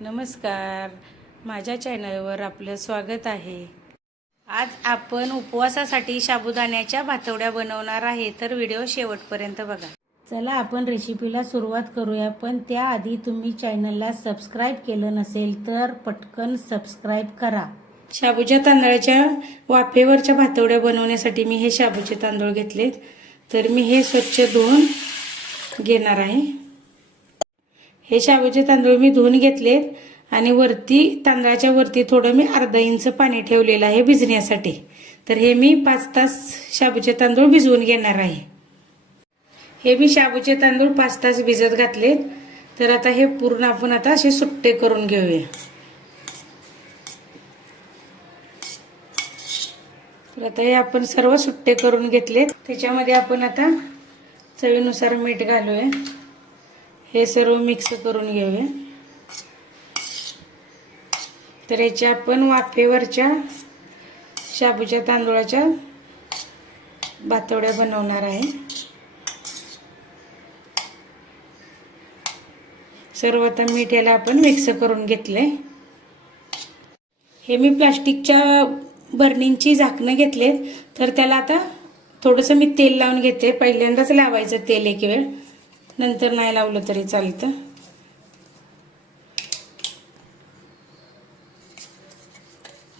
नमस्कार, माझ्या चॅनलवर आपलं स्वागत आहे। आज आपण उपवासासाठी साबुदाण्याच्या भातवड्या बनवणार आहे, तर व्हिडिओ शेवटपर्यंत बघा। चला आपण रेसिपीला सुरुवात करूया, पण त्याआधी तुम्ही चॅनलला सबस्क्राईब केलं नसेल तर पटकन सबस्क्राईब करा। शाबूच्या तांदळाच्या वाफेवरच्या भातवड्या बनवण्यासाठी मी हे शाबूचे तांदूळ घेतलेत, तर मी हे स्वच्छ धुवून घेणार आहे। हे शाबूचे तांदूळ मी धुवून घेतलेत आणि वरती तांदळाच्या वरती थोडं मी अर्धा इंच पाणी ठेवलेलं आहे भिजण्यासाठी। तर हे मी 5 तास शाबूचे तांदूळ भिजवून घेणार आहे। हे मी शाबूचे तांदूळ 5 तास भिजत घातलेत, तर आता हे पूर्ण आपण आता असे सुट्टे करून घेऊया। तर आता हे आपण सर्व सुट्टे करून घेतलेत। त्याच्यामध्ये आपण आता चवीनुसार मीठ घालूया। हे सर्व मिक्स करून घेऊया। तर याच्या आपण वाफेवरच्या शाबूच्या तांदूळाच्या भातवड्या बनवणार आहे। सर्व आता मीठ याला आपण मिक्स करून घेतले। हे मी प्लास्टिकच्या बर्निंगची झाकणं घेतलेत, तर त्याला आता थोडंसं मी तेल लावून घेते। पहिल्यांदाच लावायचं तेल एक वेळ, नंतर नाही लावलं तरी चालतं।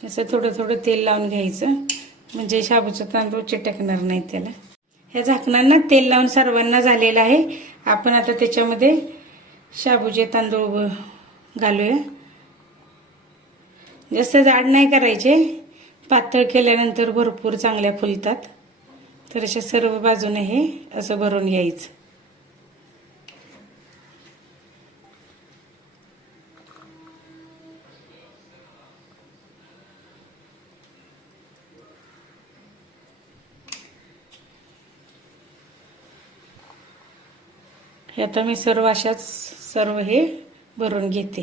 असं थोडं थोडं तेल लावून घ्यायचं, म्हणजे शाबूचा तांदूळ चिटकणार नाही त्याला। ह्या झाकणांना तेल लावून सर्वांना झालेलं आहे। आपण आता त्याच्यामध्ये शाबूचे तांदूळ घालूया। जास्त जाड नाही करायचे, पातळ केल्यानंतर भरपूर चांगल्या फुलतात। तर अशा सर्व बाजूने हे असं भरून घ्यायचं। हे आता मी सर्व हे भरून घेते।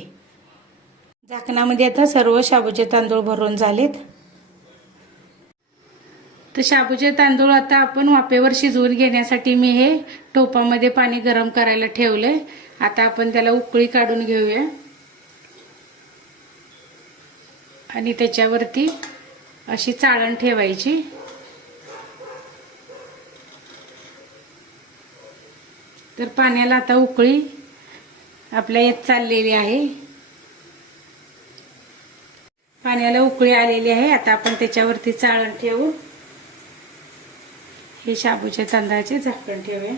झाकणामध्ये आता सर्व शाबूचे तांदूळ भरून झालेत। तर शाबूचे तांदूळ आता आपण वाफेवर शिजवून घेण्यासाठी मी हे टोपामध्ये पाणी गरम करायला ठेवलंय। आता आपण त्याला उकळी काढून घेऊया आणि त्याच्यावरती अशी चाळण ठेवायची। तर पाण्याला आता उकळी आपल्या येत चाललेली आहे। पाण्याला उकळी आलेली आहे। आता आपण त्याच्यावरती चाळण ठेवू, हे शाबूच्या तांदळाचे झाकण ठेवूया।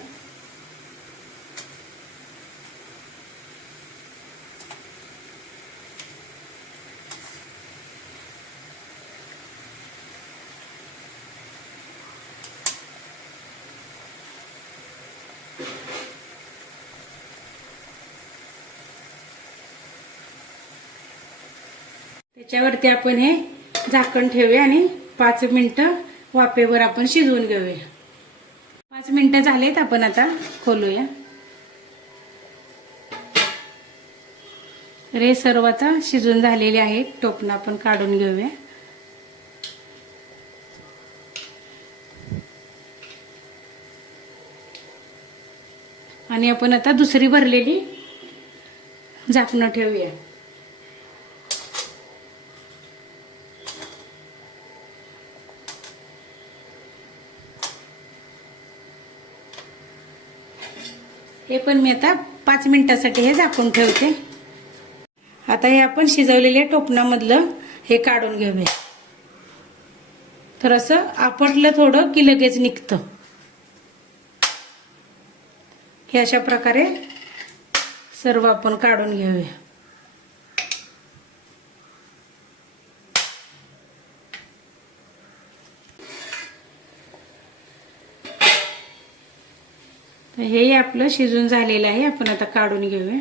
त्याच्यावरती आपण हे झाकण ठेवूया आणि 5 मिनिटं वाफेवर आपण शिजवून घेऊया। 5 मिनिटं झालेत, आपण आता खोलूया। तर हे सर्व आता शिजून झालेले आहेत। टोपणं आपण काढून घेऊया। आणि आपण आता दुसरी भरलेली झाकणं ठेवूया। हे पण मी आता 5 मिनिटासाठी हे झाकून ठेवते। आता हे आपण शिजवलेल्या टोपणामधलं हे काढून घेऊया। तर असं आपटलं थोडं की लगेच निघतं। हे अशा प्रकारे सर्व आपण काढून घेऊया। हे आपलं शिजून झालेलं आहे, आपण आता काढून घेऊया।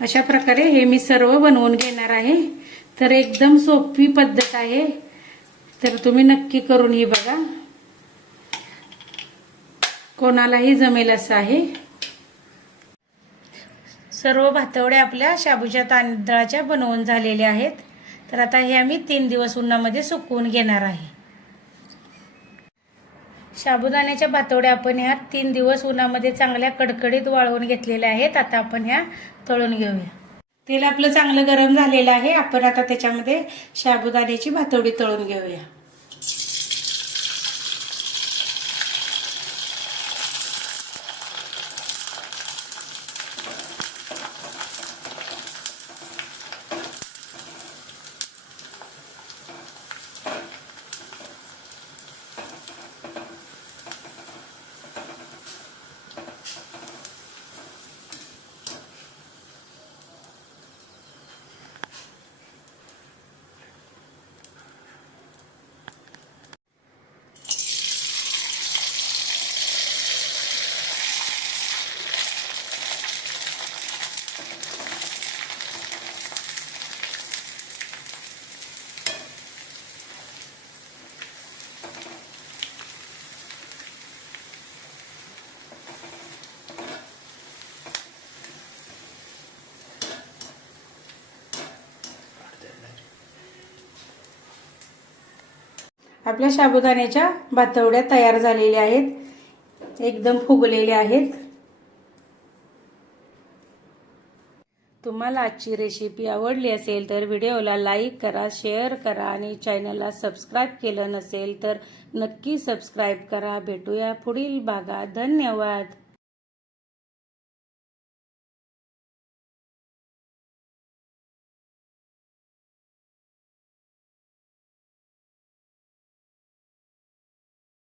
अशा प्रकारे हे मी सर्व बनवून घेणार आहे। तर एकदम सोपी पद्धत आहे, तर तुम्ही नक्की करून ही बघा। कोणालाही जमेल असं आहे. सर्व भातवड्या आपल्या शाबूच्या तांदळाच्या बनवून झालेल्या आहेत. तर आता हे आम्ही 3 दिवस उन्हामध्ये सुकवून घेणार आहे. साबुदाण्याच्या भातवड्या आपण ह्या 3 दिवस उन्हामध्ये चांगल्या कडकडीत वाळवून घेतलेल्या आहेत. आता आपण ह्या तळून घेऊया. तेल आपलं चांगलं गरम झालेलं आहे. आपण आता त्याच्यामध्ये साबुदाण्याची भातवडी तळून घेऊया. आपल्या साबुदाण्याच्या भातवड्या तयार झालेल्या आहेत. एकदम फुगलेल्या आहेत. तुम्हाला आजची रेसिपी आवडली असेल तर व्हिडिओला लाईक करा, शेअर करा आणि चॅनलला सबस्क्राईब केलं नसेल तर नक्की सबस्क्राईब करा. भेटूया पुढील भागात. धन्यवाद.